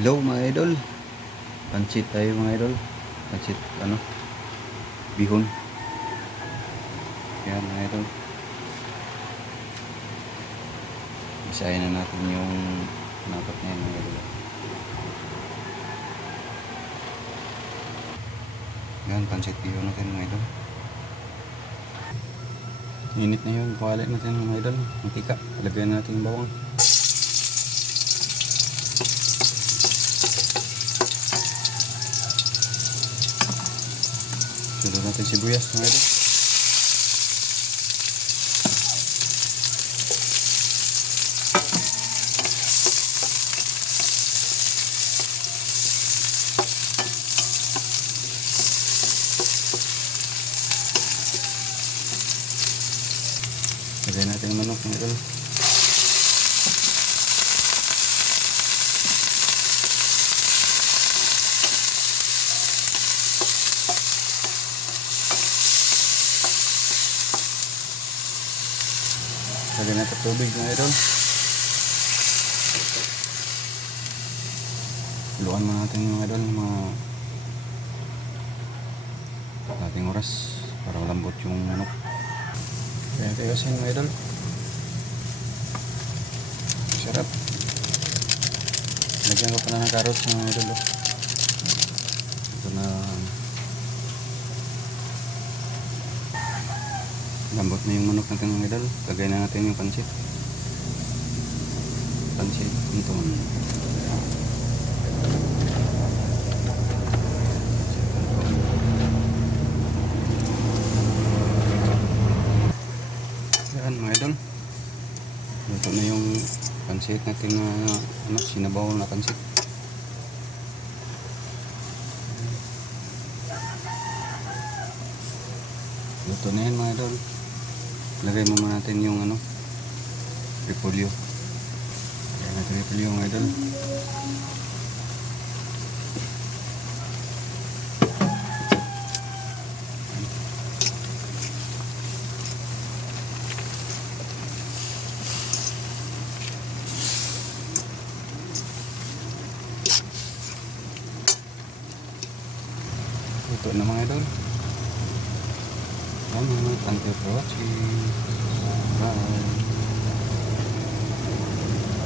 Hello mga idol. Pansit tayo mga idol. Pansit bihon. Yan mga idol. Isahin na natin yung napat na yan mga idol. Yan, pansit bihon natin mga idol. Init na yun. Kuwali natin mga idol. Mantika. Lagyan natin yung bawang. Sunod natin sibuyas mga idol. Lagyan natin yung manok mga idol. Lagyan natin tubig mga idol. Luan mo natin yung idol mga ating oras para malambot yung manok. Kaya tayo asin mga idol. Sarap. Lagyan ko pa na ng carrots mga idol. Ito na lambot na yung manok natin mga idol. Lagay na natin yung pansit. Pansit ito. Yan mga idol. Ito na yung pansit natin na sinabaw na pansit. Ito na yan mga idol. Lagay mo muna natin yung repolyo. Lagay natin repolyo mga idol. Ito na mga idol. Thank you for watching. Bye.